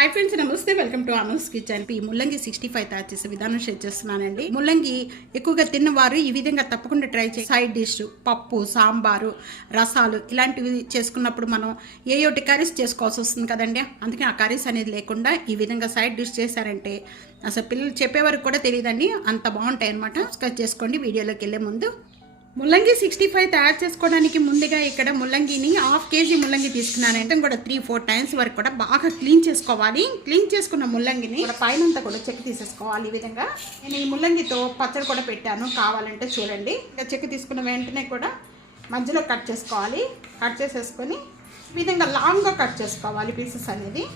Hi friends, నమస్తే. Welcome to Anu's kitchen. ఈ ముల్లంగి 65 తయారు చేసే విధానం షేర్ చేస్తున్నానండి. ముల్లంగి ఎక్కువగా తిన్నవారు ఈ విధంగా తప్పకుండా ట్రై చేయండి. సైడ్ డిష్ పప్పు, సాంబారు, రసాలు ఇలాంటివి చేసుకున్నప్పుడు మనం ఏయోటి కర్రీస్ చేసుకోవాల్సి వస్తుంది కదండి. అందుకే ఆ కర్రీస్ అనేది లేకుండా ఈ విధంగా సైడ్ డిష్ చేశారంటే అసలు పిల్లలు చెప్పేవారికి కూడా తెలియదండి, అంత బాగుంటాయి అనమాట. సబ్స్క్రైబ్ చేసుకోండి. వీడియోలోకి వెళ్ళే ముందు ముల్లంగి 65 తయారు చేసుకోవడానికి ముందుగా ఇక్కడ ముల్లంగిని 1/2 kg ముల్లంగి తీసుకున్నానంటే కూడా 3-4 టైమ్స్ వరకు కూడా బాగా క్లీన్ చేసుకోవాలి. క్లీన్ చేసుకున్న ముల్లంగిని పైనంతా కూడా చెక్కు తీసేసుకోవాలి. ఈ విధంగా నేను ఈ ముల్లంగితో పచ్చడి కూడా పెట్టాను, కావాలంటే చూడండి. ఇంకా చెక్కు తీసుకున్న వెంటనే కూడా మధ్యలో కట్ చేసుకోవాలి. కట్ చేసేసుకొని ఈ విధంగా లాంగ్గా కట్ చేసుకోవాలి. పీసెస్ అనేది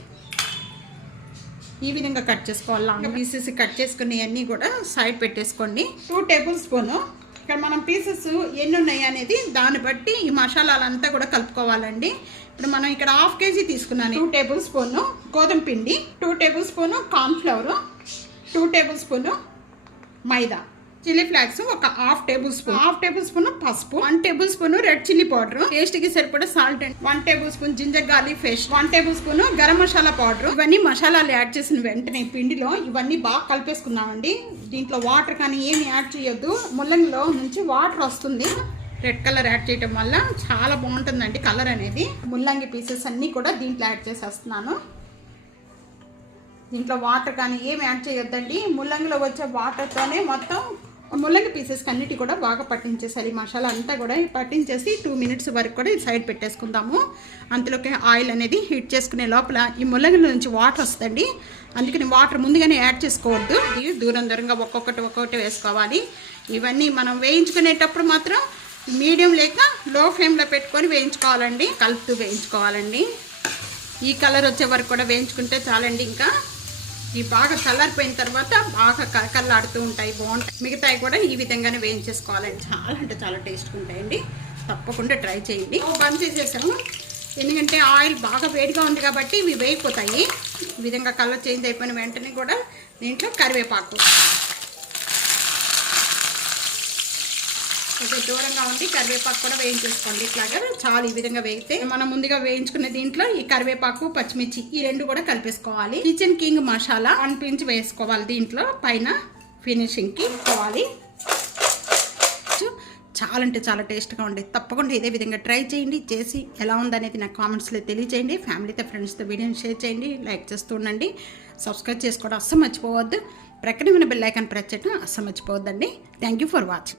ఈ విధంగా కట్ చేసుకోవాలి. లాంగ్ పీసెస్ కట్ చేసుకుని అన్నీ కూడా సైడ్ పెట్టేసుకోండి. 2 టేబుల్ స్పూను ఇక్కడ మనం పీసెస్ ఎన్ని ఉన్నాయి అనేది దాన్ని బట్టి ఈ మసాలాలంతా కూడా కలుపుకోవాలండి. ఇప్పుడు మనం ఇక్కడ 1/2 kg తీసుకున్నాను. 2 టేబుల్ స్పూను గోధుమ పిండి, 2 table spoon cornflour, 2 table spoon maida, chilli flakes ఒక 1/2 టేబుల్ స్పూన్, 1/2 టేబుల్ స్పూన్ పసుపు, 1 table spoon red chilli powder, టేస్ట్కి సరిపడా salt and 1 table spoon ginger garlic paste, 1 table spoon garam masala powder. ఇవన్నీ మసాలాలు యాడ్ చేసిన వెంటనే పిండిలో ఇవన్నీ బాగా కలిపేసుకున్నామండి. దీంట్లో వాటర్ కానీ ఏమి యాడ్ చేయొద్దు. ముల్లంగిలో నుంచి వాటర్ వస్తుంది. రెడ్ కలర్ యాడ్ చేయడం వల్ల చాలా బాగుంటుందండి కలర్ అనేది. ముల్లంగి పీసెస్ అన్నీ కూడా దీంట్లో యాడ్ చేసేస్తున్నాను. దీంట్లో వాటర్ కానీ ఏమి యాడ్ చేయొద్దండి. ముల్లంగిలో వచ్చే వాటర్తోనే మొత్తం ముల్లంగి పీసెస్కి అన్నిటి కూడా బాగా పట్టించేసాలి. మసాలా అంతా కూడా పట్టించేసి 2 మినిట్స్ వరకు కూడా సైడ్ పెట్టేసుకుందాము. అంతలోకి ఆయిల్ అనేది హీట్ చేసుకునే లోపల ఈ ముల్లంగిలో నుంచి వాటర్ వస్తుంది. అందుకని వాటర్ ముందుగానే యాడ్ చేసుకోవద్దు. దూరంగా ఒక్కొక్కటి వేసుకోవాలి. ఇవన్నీ మనం వేయించుకునేటప్పుడు మాత్రం మీడియం లేక లో ఫ్లేమ్లో పెట్టుకొని వేయించుకోవాలండి. కలుపుతూ వేయించుకోవాలండి. ఈ కలర్ వచ్చే వరకు కూడా వేయించుకుంటే చాలండి. ఇంకా ఈ బాగా చల్లారిపోయిన తర్వాత బాగా కలకల్లాడుతూ ఉంటాయి, బాగుంటాయి. మిగతాయి కూడా ఈ విధంగానే వేయించేసుకోవాలండి. చాలా అంటే చాలా టేస్ట్గా ఉంటాయండి. తప్పకుండా ట్రై చేయండి. బంద్ చేసేసాము, ఎందుకంటే ఆయిల్ బాగా వేడిగా ఉంది కాబట్టి ఇవి వేగిపోతాయి. ఈ విధంగా కలర్ చేంజ్ అయిపోయిన వెంటనే కూడా దీంట్లో కరివేపాకు కొంచెం దూరంగా ఉండి కరివేపాకు కూడా వేయించేసుకోండి. ఇట్లాగా చాలా ఈ విధంగా వేగితే మనం ముందుగా వేయించుకునే దీంట్లో ఈ కరివేపాకు, పచ్చిమిర్చి ఈ 2 కూడా కలిపేసుకోవాలి. కిచెన్ కింగ్ మసాలా 1 pinch వేసుకోవాలి. దీంట్లో పైన ఫినిషింగ్కి పోవాలి. చాలా అంటే చాలా టేస్ట్గా ఉండేది. తప్పకుండా ఇదే విధంగా ట్రై చేయండి. చేసి ఎలా ఉందనేది నాకు కామెంట్స్లో తెలియజేయండి. ఫ్యామిలీతో ఫ్రెండ్స్తో వీడియోని షేర్ చేయండి. లైక్ చేస్తూ ఉండండి. సబ్స్క్రైబ్ చేసుకోవడం అస్సలు మర్చిపోవద్దు. ప్రక్కన ఉన్న బెల్ ఐకాన్ ప్రెస్ చేయడం అస్సలు మర్చిపోవద్దండి. Thank you for watching.